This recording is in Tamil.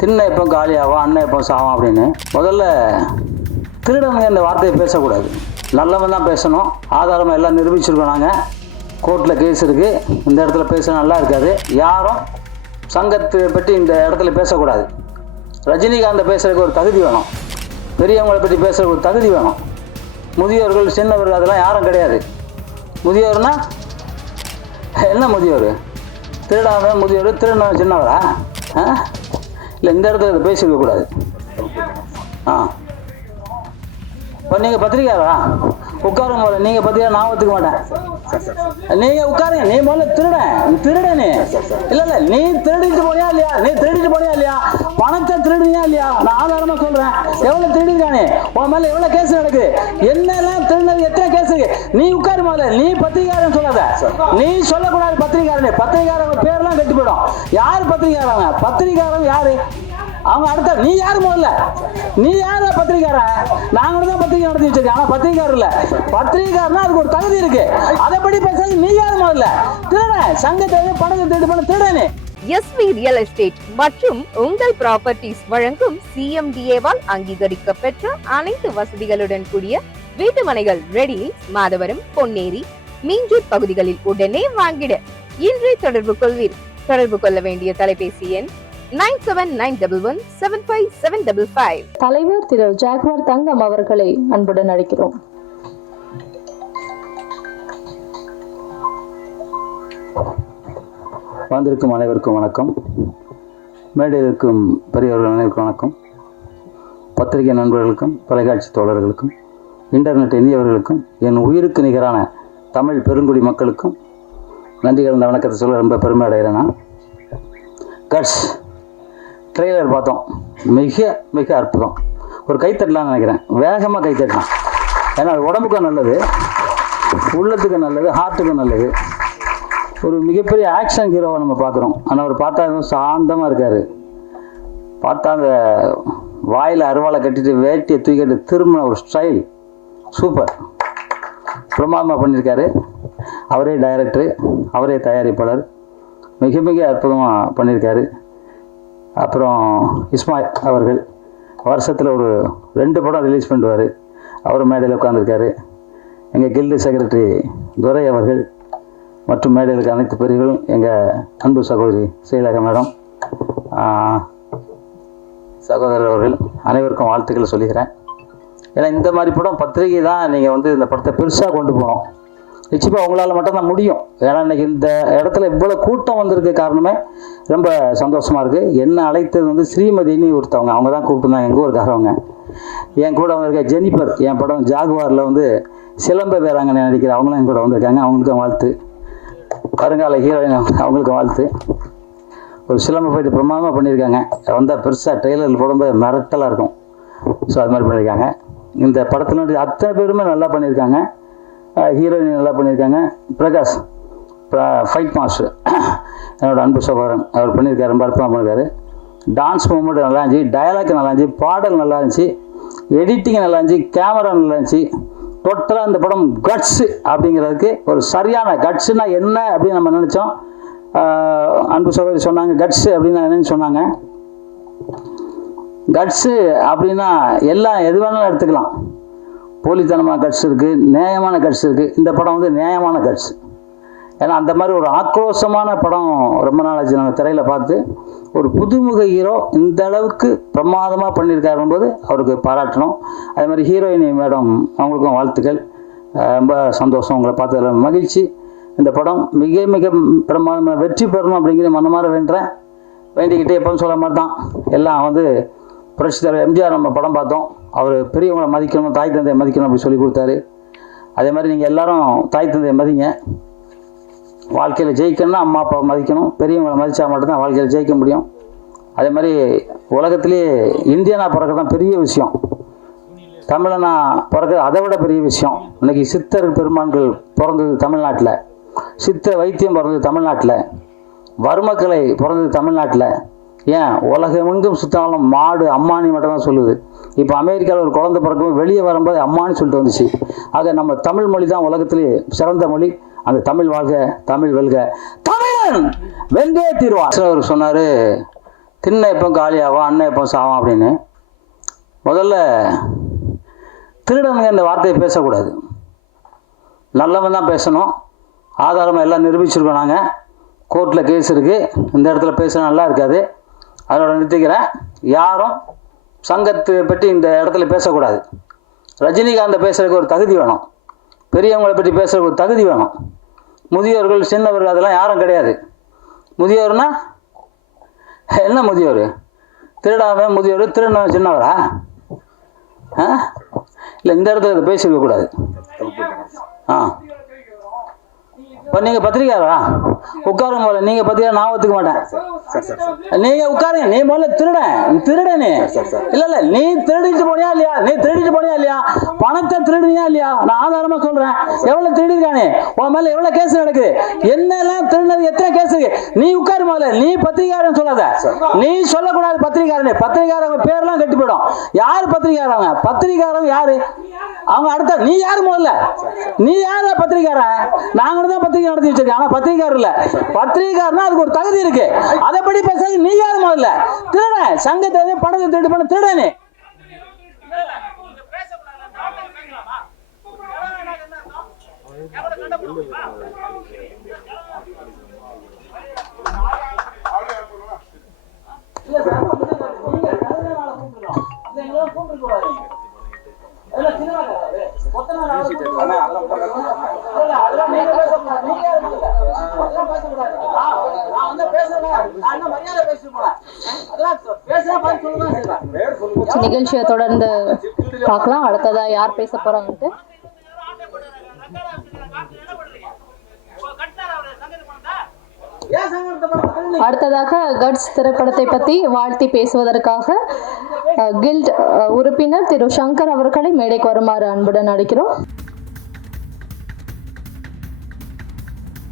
திண்ணை எப்போ காலியாகும் அண்ணன் எப்போ சாகும் அப்படின்னு முதல்ல திருடனுங்க இந்த வார்த்தையை பேசக்கூடாது. நல்லவன் தான் பேசணும். ஆதாரமாக எல்லாம் நிரூபிச்சிருக்கோம் நாங்கள் கோர்ட்டில் கேஸ் இருக்குது இந்த இடத்துல பேச நல்லா இருக்காது. யாரும் சங்கத்தை பற்றி இந்த இடத்துல பேசக்கூடாது. ரஜினிகாந்தை பேசுறதுக்கு ஒரு தகுதி வேணும். பெரியவங்களை பற்றி பேசுறதுக்கு ஒரு தகுதி வேணும். முதியோர்கள் சின்னவர்கள் அதெல்லாம் யாரும் கிடையாது. முதியோர்னா என்ன முதியோர்? திருடாம முதியோர் திருடனவன் சின்னவரா? ஆ? இல்லை இந்த இடத்துல இதை பேசியிருக்க கூடாது. ஆ. இப்போ நீங்கள் பத்திரிக்கையாளரா? உட்காருங்க முதல்ல நீங்கள் பத்திரிக்கை நான் ஒத்துக்க மாட்டேன். நீங்க உட்காருங்க நீ முதல்ல திருட நீ திருட நீ. இல்ல இல்ல நீ திருடிட்டு போனியா இல்லையா? நீ திருடிட்டு போனியா இல்லையா? பணத்தை திருடுனியா இல்லையா? நான் ஆதாரமா சொல்றேன். எவ்வளவு திருடிருக்கானே உன் மேல எவ்வளவு கேஸ் நடக்குது? என்னெல்லாம் திருடினது எத்தனை கேஸ் இருக்கு? நீ உட்காரு முதல்ல. நீ பத்திரிகாரன் சொல்லாத. நீ சொல்லக்கூடாது பத்திரிகாரன் பத்திரிகாரங்க பேர்லாம் கெட்டு போயிடும். யார் பத்திரிகாரங்க பத்திரிகாரன் யாரு? அவங்க அடுத்த நீ யாரு முதல்ல? நீ யாரு பத்திரிக்காரன் நாங்க தான் பத்திரிகை நடத்தி வச்சிருக்கோம் ஆனா பத்திரிக்காரர் இல்ல. பத்திரிக்காரனா அதுக்கு ஒரு தகுதி இருக்கு. அதைப்படி பேசுறது நீ யாரு முதல்ல? திருடன் சங்கத்தை படகு திருடு பண்ண திருடனே. எஸ்வி ரியல் எஸ்டேட் மற்றும் உங்கள் ப்ராப்பர்ட்டிஸ் வழங்கும் சிஎம்டிஏவால் அங்கீகரிக்க பெற்ற அனைத்து வசதிகளுடன் கூடிய வீட்டு மனைகள் ரெடி மாதவரம் பொன்னேரி மீஞ்சூர் பகுதிகளில் உடனே வாங்கிட. இன்றே தொடர்பு கொள்வீர். தொடர்பு கொள்ள வேண்டிய தொலைபேசி எண் nine seven nine double one seven five seven double five. தலைவர் திரு ஜாக்வார் தங்கம் அவர்களை அன்புடன் அழைக்கிறோம். வந்திருக்கும் அனைவருக்கும் வணக்கம். மேடையில் இருக்கும் பெரியவர்கள் அனைவருக்கும் வணக்கம். பத்திரிகை நண்பர்களுக்கும் தொலைக்காட்சி தோழர்களுக்கும் இன்டர்நெட் இனியவர்களுக்கும் என் உயிருக்கு நிகரான தமிழ் பெருங்குடி மக்களுக்கும் நன்றி கலந்த வணக்கத்தை சொல்ல ரொம்ப பெருமை அடைகிறேன் நான். கட்ஸ் ட்ரெய்லர் பார்த்தோம். மிக மிக அற்புதம். ஒரு கைத்தட்டலாம்னு நினைக்கிறேன். வேகமாக கைத்தட்டலாம். ஏன்னா அது உடம்புக்கும் நல்லது. உள்ளத்துக்கும் நல்லது. ஹார்ட்டுக்கும் நல்லது. ஒரு மிகப்பெரிய ஆக்ஷன் ஹீரோவை நம்ம பார்க்குறோம். ஆனால் அவர் பார்த்தா எதுவும் சாந்தமாக இருக்கார். பார்த்தா அந்த வாயில் அருவாளை கட்டிட்டு வேட்டியை தூக்கிட்டு திரும்பின ஒரு ஸ்டைல் சூப்பர் பிரமாதமாக பண்ணியிருக்காரு. அவரே டைரக்டரு அவரே தயாரிப்பாளர். மிக மிக அற்புதமாக பண்ணியிருக்காரு. அப்புறம் இஸ்மாயில் அவர்கள் வருஷத்தில் ஒரு ரெண்டு படம் ரிலீஸ் பண்ணுவார் அவர் மேடையில் உட்காந்துருக்காரு எங்கள் கில்டு செக்ரட்டரி துரை அவர்கள் மற்றும் மேடையில் இருக்க அனைத்து பிரிவுகளும் எங்கள் அன்பு சகோதரி செயலக மேடம் சகோதரர் அவர்கள் அனைவருக்கும் வாழ்த்துக்கள் சொல்லிக்கிறேன். ஏன்னா இந்த மாதிரி படம் பத்திரிகை தான் நீங்கள் வந்து இந்த படத்தை பெருசாக கொண்டு போகணும். நிச்சயமாக உங்களால் மட்டும்தான் முடியும். ஏன்னா இன்னைக்கு இந்த இடத்துல இவ்வளோ கூட்டம் வந்திருக்க காரணமே ரொம்ப சந்தோஷமாக இருக்குது என்ன அழைத்தது வந்து ஸ்ரீமதினி ஒருத்தவங்க. அவங்க தான் கூப்பிட்டுருந்தாங்க. எங்கள் ஊருக்காரவங்க. என் கூட வந்திருக்க ஜெனிஃபர் என் படம் ஜாகுவாரில் வந்து சிலம்ப வேறாங்கன்னு நடிக்கிற அவங்களும் என் கூட வந்திருக்காங்க. அவங்களுக்கும் வாழ்த்து. வருங்கால ஹீரோயின் அவங்களுக்கும் வாழ்த்து. ஒரு சிலம்ப போயிட்டு பிரமாதமாக பண்ணியிருக்காங்க. வந்தால் பெருசாக ட்ரெய்லரில் போடும்போது மிரட்டலாக இருக்கும். ஸோ அது மாதிரி பண்ணியிருக்காங்க. இந்த படத்தில் அத்தனை பேருமே நல்லா பண்ணியிருக்காங்க. ஹீரோயின் நல்லா பண்ணியிருக்காங்க. பிரகாஷ் ஃபைட் மாஸ்டர் என்னோடய அன்பு சகோதரன் அவர் பண்ணியிருக்காரு ரொம்ப அற்புதமாக பண்ணியிருக்காரு. டான்ஸ் மூமெண்ட் நல்லா இருந்துச்சு டயலாக் நல்லா இருந்துச்சு பாடல் நல்லா இருந்துச்சு எடிட்டிங் நல்லா இருந்துச்சு கேமரா நல்லா இருந்துச்சு. டோட்டலாக இந்த படம் கட்ஸு அப்படிங்கிறதுக்கு ஒரு சரியான கட்ஸுனா என்ன அப்படின்னு நம்ம நினச்சோம். அன்பு சகோதரி சொன்னாங்க கட்ஸு அப்படின்னு என்னன்னு சொன்னாங்க. கட்ஸு அப்படின்னா எல்லாம் எது வேணாலும் எடுத்துக்கலாம். போலித்தனமான கட்ஸ் இருக்குது நியாயமான கட்ஸ் இருக்குது இந்த படம் வந்து நியாயமான கட்ஸ் ஏன்னா அந்த மாதிரி ஒரு ஆக்ரோஷமான படம் ரொம்ப நாளாச்சு நாங்கள் நம்ம திரையில் பார்த்து ஒரு புதுமுக ஹீரோ இந்த அளவுக்கு பிரமாதமாக பண்ணியிருக்காருன்னு போது அவருக்கு பாராட்டணும். அதே மாதிரி ஹீரோயினி மேடம் அவங்களுக்கும் வாழ்த்துக்கள். ரொம்ப சந்தோஷம். உங்களை பார்த்ததில் மகிழ்ச்சி. இந்த படம் மிக மிக பிரமாதமாக வெற்றி பெறணும் அப்படிங்கிற மனமாற வேண்டுறேன் வேண்டிக்கிட்டே எப்பவும் சொல்ல மாதிரி தான். எல்லாம் வந்து புரட்சி தலைவர் எம்ஜிஆர் நம்ம படம் பார்த்தோம். அவர் பெரியவங்களை மதிக்கணும் தாய் தந்தையை மதிக்கணும் அப்படி சொல்லி கொடுத்தாரு. அதே மாதிரி நீங்கள் எல்லாரும் தாய் தந்தையை மதிங்க. வாழ்க்கையில் ஜெயிக்கணும்னா அம்மா அப்பாவை மதிக்கணும். பெரியவங்களை மதித்தா மட்டும்தான் வாழ்க்கையில் ஜெயிக்க முடியும். அதே மாதிரி உலகத்திலேயே இந்தியனா பிறக்க தான் பெரிய விஷயம். தமிழனா பிறக்கிறது அதை விட பெரிய விஷயம். இன்னைக்கு சித்தர் பெருமான்கள் பிறந்தது தமிழ்நாட்டில். சித்த வைத்தியம் பிறந்தது தமிழ்நாட்டில். வர்மக்கலை பிறந்தது தமிழ்நாட்டில். ஏன்? உலகமெங்கும் சுத்தாலும் மாடு அம்மானி மட்டும் தான் சொல்லுது. இப்போ அமெரிக்காவில் ஒரு குழந்தை பிறக்கும் வெளியே வரும்போது அம்மானு சொல்லிட்டு வந்துச்சு. ஆக நம்ம தமிழ் மொழி தான் உலகத்திலேயே சிறந்த மொழி. அந்த தமிழ் வாழ்க தமிழ் வெல்க. தமிழன் வெந்தே தீர்வான் அவர் சொன்னார் தின்ன எப்போ காலியாகும் அண்ணன் எப்போ சாவான் அப்படின்னு. முதல்ல திருடனுங்க இந்த வார்த்தையை பேசக்கூடாது. நல்லவன் தான் பேசணும். ஆதாரமாக எல்லாம் நிரூபிச்சிருக்கோம் நாங்கள் கோர்ட்டில் கேஸ் இருக்குது இந்த இடத்துல பேச நல்லா இருக்காது. அதோட நிறுத்திக்கிறேன். யாரும் சங்கத்தை பற்றி இந்த இடத்துல பேசக்கூடாது. ரஜினிகாந்தை பேசுறதுக்கு ஒரு தகுதி வேணும். பெரியவங்களை பற்றி பேசுகிற ஒரு தகுதி வேணும். முதியோர்கள் சின்னவர்கள் அதெல்லாம் யாரும் கிடையாது. முதியோர்னா என்ன முதியோர்? திருடாமல் முதியோர் திருடாமல் சின்னவரா? ஆ? இல்லை இந்த இடத்துல அதை பேசியிருக்கக்கூடாது ஆ. இப்போ நீங்கள் பத்திரிக்கையாரா உட்காருங்க முதல்ல நீங்க பத்திரிக்கை நான் ஒத்துக்க மாட்டேன். நீங்க உட்காருங்க நீ முதல்ல திருடன் திருட நீ. இல்ல இல்ல நீ திருடிட்டு போனியா இல்லையா? நீ திருடிட்டு போனியா இல்லையா? பணத்தை திருடுனியா இல்லையா? நான் ஆதாரமா சொல்றேன். எவ்வளவு திருடிருக்கானே உன் மேல எவ்வளவு கேஸ் நடக்குது? என்னெல்லாம் திருடினது எத்தனை கேஸ் இருக்கு? நீ உட்காரு முதல்ல. நீ பத்திரிகாரன் சொல்லாத. நீ சொல்லக்கூடாது பத்திரிகாரனே பத்திரிகாரங்க பேர்லாம் கெட்டு போயிடும். யாரு பத்திரிகாரங்க பத்திரிகாரங்க யாரு? அவங்க அடுத்த நீ யாரு முதல்ல? நீ யாரு பத்திரிகாரன் நாங்க தான் பத்திரிகை நடத்தி வச்சிருக்கேன். ஆனா பத்திரிகாரர் இல்ல. பத்திரிகாரனா அதுக்கு ஒரு தகுதி இருக்கு. அதை படி பேச நீ யாரு முதல்ல? திருடன். சங்கத்தை பணத்தை திருடு பண்ண திருடனே. நிகழ்ச்சியை தொடர்ந்து பார்க்கலாம். அடுத்ததா யார் பேச போறாங்கன்ட்டு. அடுத்ததாக கட்ஸ் திரைப்படத்தை பத்தி வாழ்த்தி பேசுவதற்காக கில்ட் உறுப்பினர் திரு சங்கர் அவர்களை மேடைக்கு வருமாறு அன்புடன் அழைக்கிறோம்.